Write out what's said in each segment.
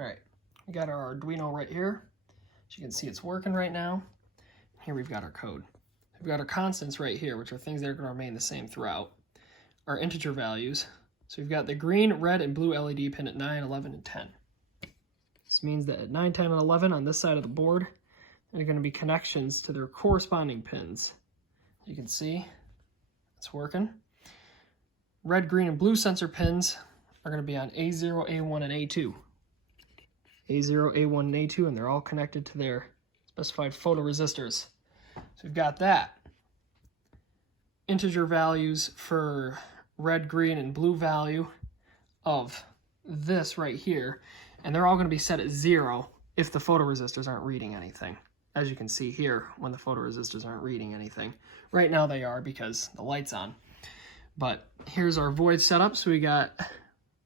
All right, we got our Arduino right here. As you can see, it's working right now. Here we've got our code. We've got our constants right here, which are things that are going to remain the same throughout. Our integer values. So we've got the green, red, and blue LED pin at 9, 11, and 10. This means that at 9, 10, and 11 on this side of the board, there are going to be connections to their corresponding pins. You can see it's working. Red, green, and blue sensor pins are going to be on A0, A1, and A2. A0, A1, and A2, and they're all connected to their specified photoresistors. So we've got that. Integer values for red, green, and blue value of this right here, and they're all going to be set at 0 if the photoresistors aren't reading anything. As you can see here, when the photoresistors aren't reading anything. Right now they are because the light's on. But here's our void setup. So we got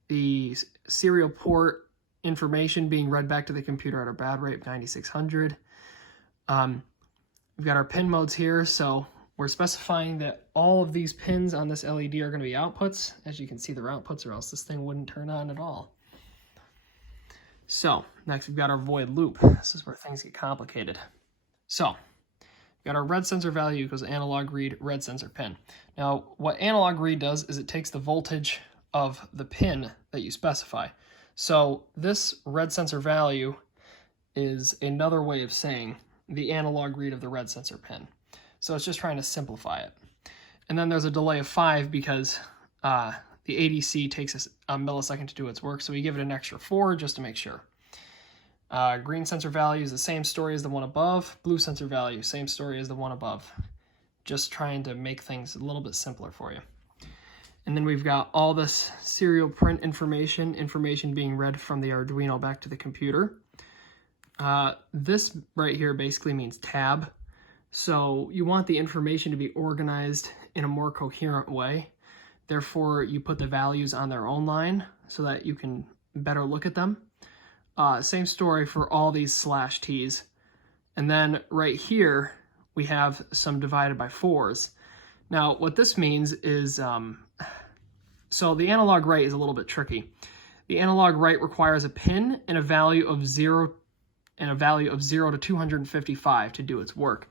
the serial port information being read back to the computer at a baud rate of 9600. We've got our pin modes here, so we're specifying that all of these pins on this LED are going to be outputs. As you can see, they're outputs, or else this thing wouldn't turn on at all. So next we've got our void loop. This is where things get complicated. So we've got our red sensor value equals analog read red sensor pin. Now what analog read does is it takes the voltage of the pin that you specify. So this red sensor value is another way of saying the analog read of the red sensor pin. So it's just trying to simplify it. And then there's a delay of 5 because the ADC takes a millisecond to do its work, so we give it an extra 4 just to make sure. Green sensor value is the same story as the one above. Blue sensor value, same story as the one above. Just trying to make things a little bit simpler for you. And then we've got all this serial print information being read from the Arduino back to the computer. This right here basically means tab. So you want the information to be organized in a more coherent way. Therefore, you put the values on their own line so that you can better look at them. Same story for all these /t's. And then right here, we have some divided by 4s. Now, what this means is, so the analog write is a little bit tricky. The analog write requires a pin and a value of 0 to 255 to do its work.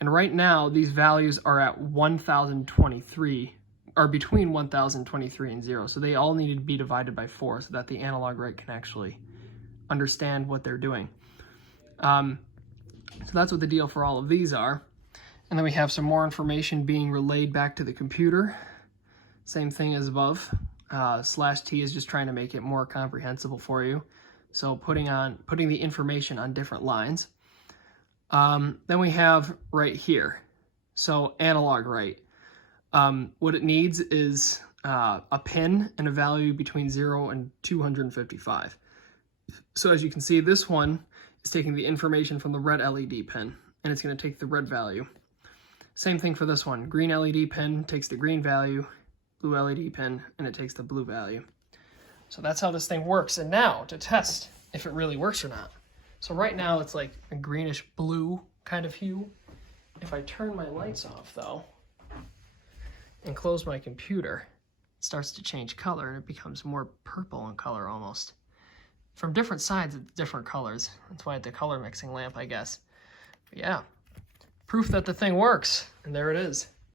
And right now, these values are at 1023, or between 1023 and 0. So they all need to be divided by 4 so that the analog write can actually understand what they're doing. So that's what the deal for all of these are. And then we have some more information being relayed back to the computer. Same thing as above. /t is just trying to make it more comprehensible for you. So putting the information on different lines. Then we have right here. So analog write. What it needs is a pin and a value between 0 and 255. So as you can see, this one is taking the information from the red LED pin, and it's going to take the red value. Same thing for this one. Green LED pin takes the green value, blue LED pin, and it takes the blue value. So that's how this thing works. And now to test if it really works or not. So right now it's like a greenish blue kind of hue. If I turn my lights off though, and close my computer, it starts to change color and it becomes more purple in color almost. From different sides, it's different colors. That's why it's a color mixing lamp, I guess. But yeah, proof that the thing works. And there it is.